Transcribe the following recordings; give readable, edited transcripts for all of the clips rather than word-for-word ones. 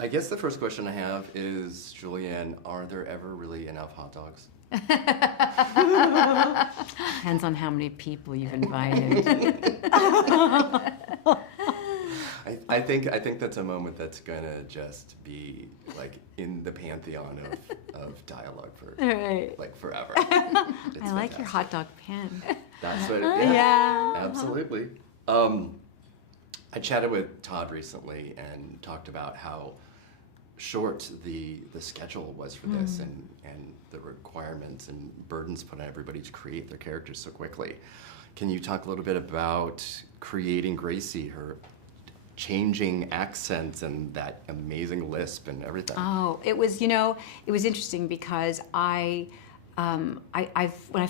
I guess the first question I have is, Julianne, are there ever really enough hot dogs? Depends on how many people you've invited. I think that's a moment that's gonna just be like in the pantheon of dialogue for Right. like forever. I like your hot dog pen. That's what. Yeah. Absolutely. I chatted with Todd recently and talked about how short the schedule was for this and the requirements and burdens put on everybody to create their characters so quickly. Can you talk a little bit about creating Gracie, her changing accents and that amazing lisp and everything? Oh, it was interesting because when I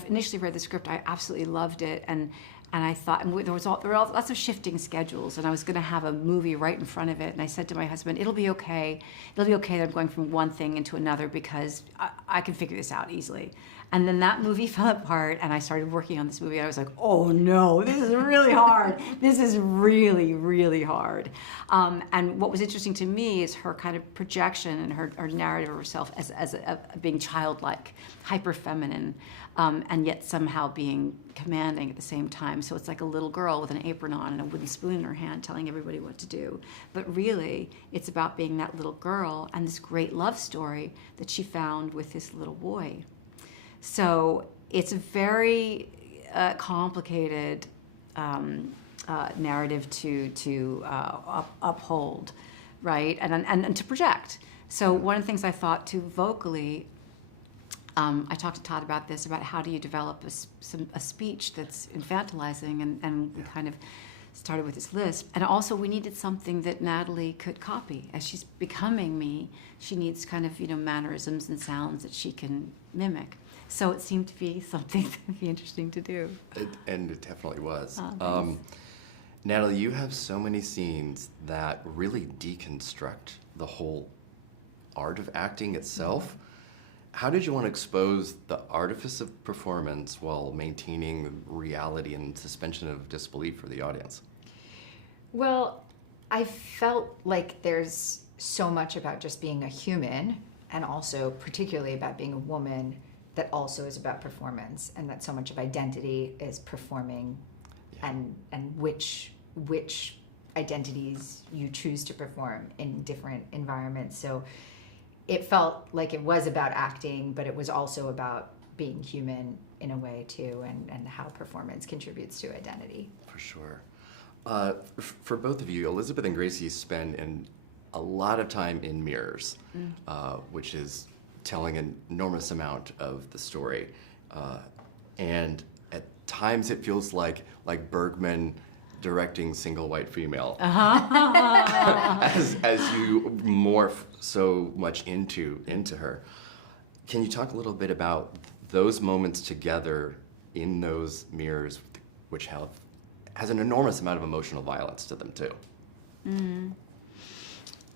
initially read the script, I absolutely loved it, and I thought, and there were lots of shifting schedules, and I was going to have a movie right in front of it, and I said to my husband, it'll be okay that I'm going from one thing into another because I can figure this out easily. And then that movie fell apart, and I started working on this movie, and I was like, oh no, this is really hard. This is really, really hard. And what was interesting to me is her kind of projection and her narrative of herself as being childlike, hyper feminine, and yet somehow being commanding at the same time. So it's like a little girl with an apron on and a wooden spoon in her hand telling everybody what to do. But really, it's about being that little girl and this great love story that she found with this little boy. So it's a very complicated narrative to uphold, right? And to project. So one of the things I thought too vocally, I talked to Todd about this, about how do you develop a speech that's infantilizing, and we kind of started with this lisp. And also we needed something that Natalie could copy. As she's becoming me, she needs kind of, mannerisms and sounds that she can mimic. So it seemed to be something that would be interesting to do. And it definitely was. Oh, Natalie, you have so many scenes that really deconstruct the whole art of acting itself. How did you want to expose the artifice of performance while maintaining reality and suspension of disbelief for the audience? Well, I felt like there's so much about just being a human, and also particularly about being a woman, that also is about performance, and that so much of identity is performing, and which identities you choose to perform in different environments. So it felt like it was about acting, but it was also about being human in a way too, and how performance contributes to identity. For sure. For both of you, Elizabeth and Gracie spend a lot of time in mirrors, which is telling an enormous amount of the story. And at times it feels like Bergman directing Single White Female. as you morph so much into her. Can you talk a little bit about those moments together in those mirrors, which has an enormous amount of emotional violence to them too?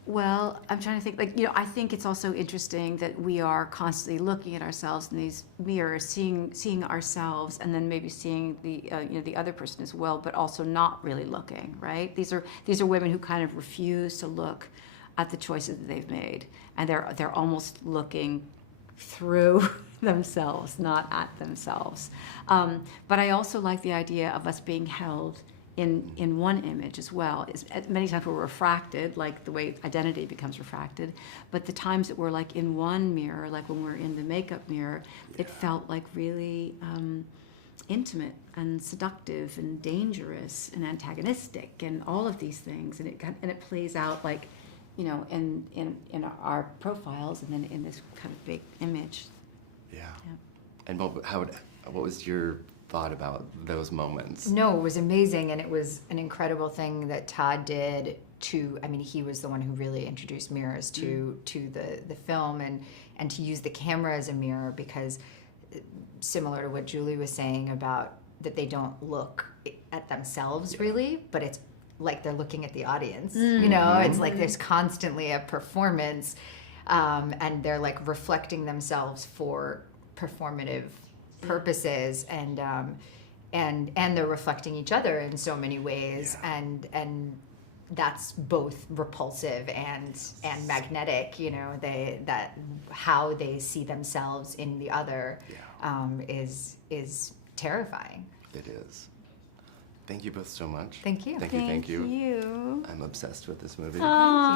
Well, I'm trying to think, I think it's also interesting that we are constantly looking at ourselves in these mirrors, seeing ourselves, and then maybe seeing the other person as well, but also not really looking, right? These are women who kind of refuse to look at the choices that they've made, and they're almost looking through themselves, not at themselves. But I also like the idea of us being held in one image as well. Many times we're refracted, like the way identity becomes refracted, but the times that we're like in one mirror, like when we're in the makeup mirror, it felt like really intimate and seductive and dangerous and antagonistic and all of these things, and it plays out like, in our profiles and then in this kind of big image. Yeah. And what was your thought about those moments? No, it was amazing, and it was an incredible thing that Todd did he was the one who really introduced mirrors to the film, and to use the camera as a mirror, because similar to what Julie was saying about that they don't look at themselves really, but it's like they're looking at the audience. It's like there's constantly a performance, and they're like reflecting themselves for performative purposes, and they're reflecting each other in so many ways, and that's both repulsive and magnetic. You know, that how they see themselves in the other is terrifying. It is. Thank you both so much. Thank you. Thank you. Thank you. I'm obsessed with this movie. Aw.